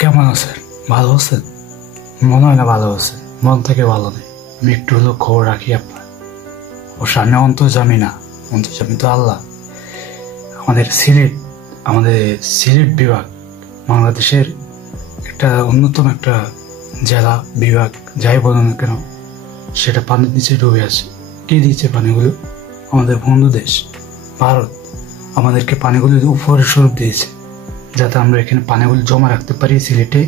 কেমন আছেন? ভালো আছেন? মনে হয় না ভালো আছে, মন থেকে ভালো নেই। আমি একটু হলেও খবর রাখি আপনার। ও সামনে অন্তর্যামী না, অন্তর্যামী তো আল্লাহ। আমাদের সিলেট বিভাগ বাংলাদেশের একটা অন্যতম একটা জেলা বিভাগ, যাই বলুন না কেন, সেটা পানির নিচে ডুবে আছে। কে দিয়েছে পানিগুলো? আমাদের বন্ধু দেশ ভারত আমাদেরকে পানিগুলো উপহার স্বরূপ দিয়েছে, যাতে আমরা এখানে পানিগুলো জমা রাখতে পারি সিলেটে।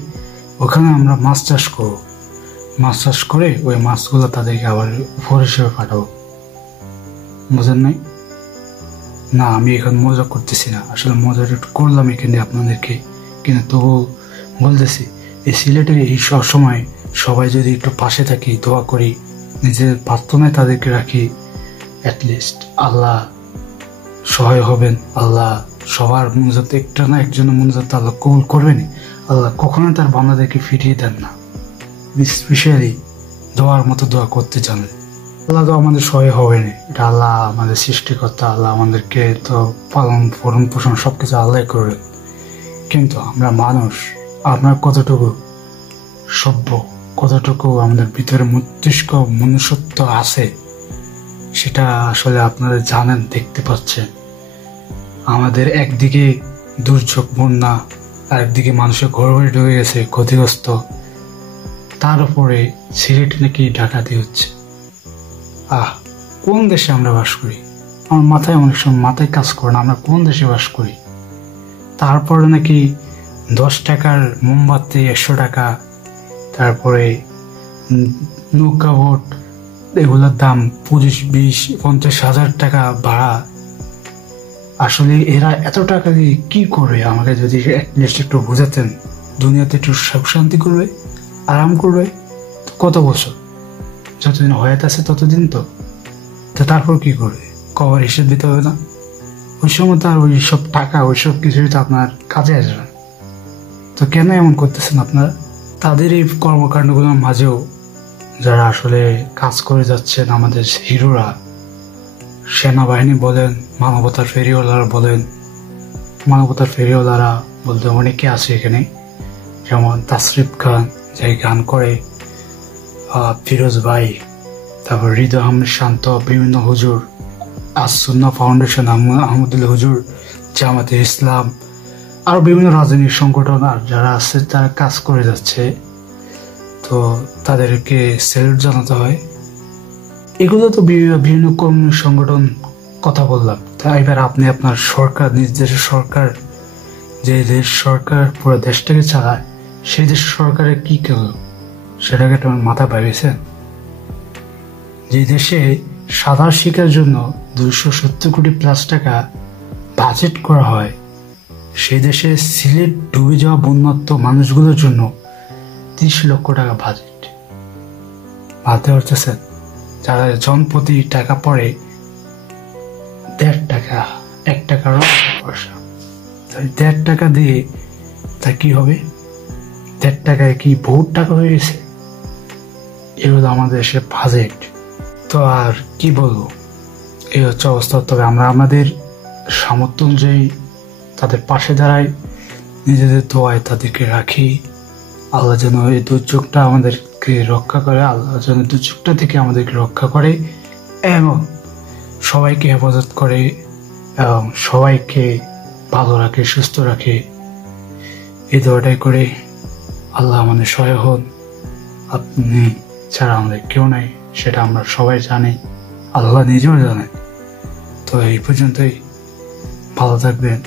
ওখানে আমরা মাছ চাষ করবো, মাছ চাষ করে ওই মাছগুলো তাদেরকে আবার উপহার হিসেবে পাঠাবো। বুঝেন নাই? না, আমি এখন মজা করতেছি না, আসলে মজা একটু করলাম এখানে আপনাদেরকে, কিন্তু তবু বলতেছি এই সিলেটের এই সবসময় সবাই যদি একটু পাশে থাকি, দোয়া করি, নিজের প্রার্থনায় তাদেরকে রাখি, অ্যাটলিস্ট আল্লাহ সহায় হবেন। আল্লাহ সবার মনোজাত একটা না একজনের মনোজাত আল্লাহ কবুল করবেন। আল্লাহ কখনো তার বান্দাদেরকে ফিরিয়ে দেন না, স্পেশালি দোয়ার মতো দোয়া করতে জানেন। আল্লাহ তো আমাদের সহায় হবেন, এটা আল্লাহ আমাদের সৃষ্টিকর্তা, আল্লাহ আমাদেরকে তো পালন পোষণ সবকিছু আল্লাহ করবেন। কিন্তু আমরা মানুষ, আপনার কতটুকু সভ্য, কতটুকু আমাদের ভিতরে মস্তিষ্ক মনুষ্যত্ব আছে সেটা আসলে আপনারা জানেন, দেখতে পাচ্ছেন। আমাদের একদিকে দুর্যোগ, বন্যা, আর একদিকে মানুষের ঘর বাড়ি ঢুকে গেছে ক্ষতিগ্রস্ত, তার উপরে সিলেট নাকি ডাকাতি হচ্ছে। কোন দেশে আমরা বাস করি? আমার মাথায় অনেক সময় মাথায় কাজ করে না, আমরা কোন দেশে বাস করি? তারপরে নাকি 10 টাকার মোমবাতি 100 টাকা, তারপরে নৌকা ভোট, এগুলোর দাম 25-20-50 হাজার টাকা ভাড়া। আসলে এরা এত টাকা দিয়ে কি করবে? আমাকে যদি একটু বুঝাতেন। দুনিয়াতে একটু সুখ শান্তি করবে, আরাম করবে কত বছর? যতদিন হয়াত আছে ততদিন তো তারপর কি করবে? কবার হিসেব দিতে হবে না? ওই সময় তো আর ওই সব টাকা, ওইসব কিছুই তো আপনার কাজে আসবে না। তো কেন এমন করতেছেন আপনারা? তাদের এই কর্মকাণ্ডগুলোর মাঝেও যারা আসলে কাজ করে যাচ্ছেন, আমাদের হিরোরা, সেনাবাহিনী বলেন, মানবতার ফেরিওয়ালারা বলেন, মানবতার ফেরিওয়ালারা বলতে অনেকে আছে এখানে, যেমন তাসরিফ খান যাই গান করে, ফিরোজ ভাই, তারপর হৃদয় আহমেদ শান্ত, বিভিন্ন হুজুর, আসুন্না ফাউন্ডেশন, আহমদুল্লাহ হুজুর, জামাতে ইসলাম, আরো বিভিন্ন রাজনৈতিক সংগঠন আর যারা আছে তারা কাজ করে যাচ্ছে, তো তাদেরকে স্যালুট জানাতে হয়। এগুলো তো বিভিন্ন কর্মী সংগঠন কথা বললাম। তাই এবার আপনি আপনার সরকার, নিজ দেশের সরকার, যে দেশ সরকার পুরো দেশটাকে চালায়, সেই দেশের সরকারের কি কেউ সেটাকে তোমার মাথা ভাবিয়েছেন? যে দেশে সাঁতার শেখার জন্য 270 কোটি প্লাস টাকা বাজেট করা হয়, সেই দেশে সিলেট ডুবে যাওয়া বন্যার্ত মানুষগুলোর জন্য 30 লক্ষ টাকা বাজেট। ভাবতে পারতেছেন? যারা জনপ্রতি টাকা পড়ে 1.5 টাকা, 1 টাকারও পয়সা। 1.5 টাকা দিয়ে তা কি হবে? 1.5 টাকায় কি বহুত টাকা হয়ে গেছে? এগুলো আমাদের দেশের বাজেট। তো আর কি বলবো, এই হচ্ছে অবস্থা। তবে আমরা আমাদের সামর্থ্য অনুযায়ী তাদের পাশে দাঁড়াই, নিজেদের দোয়ায় তাদেরকে রাখি। আল্লাহ যেন এই দুর্যোগটা আমাদেরকে রক্ষা করে, আল্লাহ যেন দুর্যোগটা থেকে আমাদেরকে রক্ষা করে এবং সবাইকে হেফাজত করে এবং সবাইকে ভালো রাখে, সুস্থ রাখে। এই দোয়াটাই করে আল্লাহ আমাদের সহায় হন। আপনি ছাড়া আমাদের কেউ নাই, সেটা আমরা সবাই জানি, আল্লাহ নিজেও জানেন। তো এই পর্যন্তই, ভালো থাকবেন।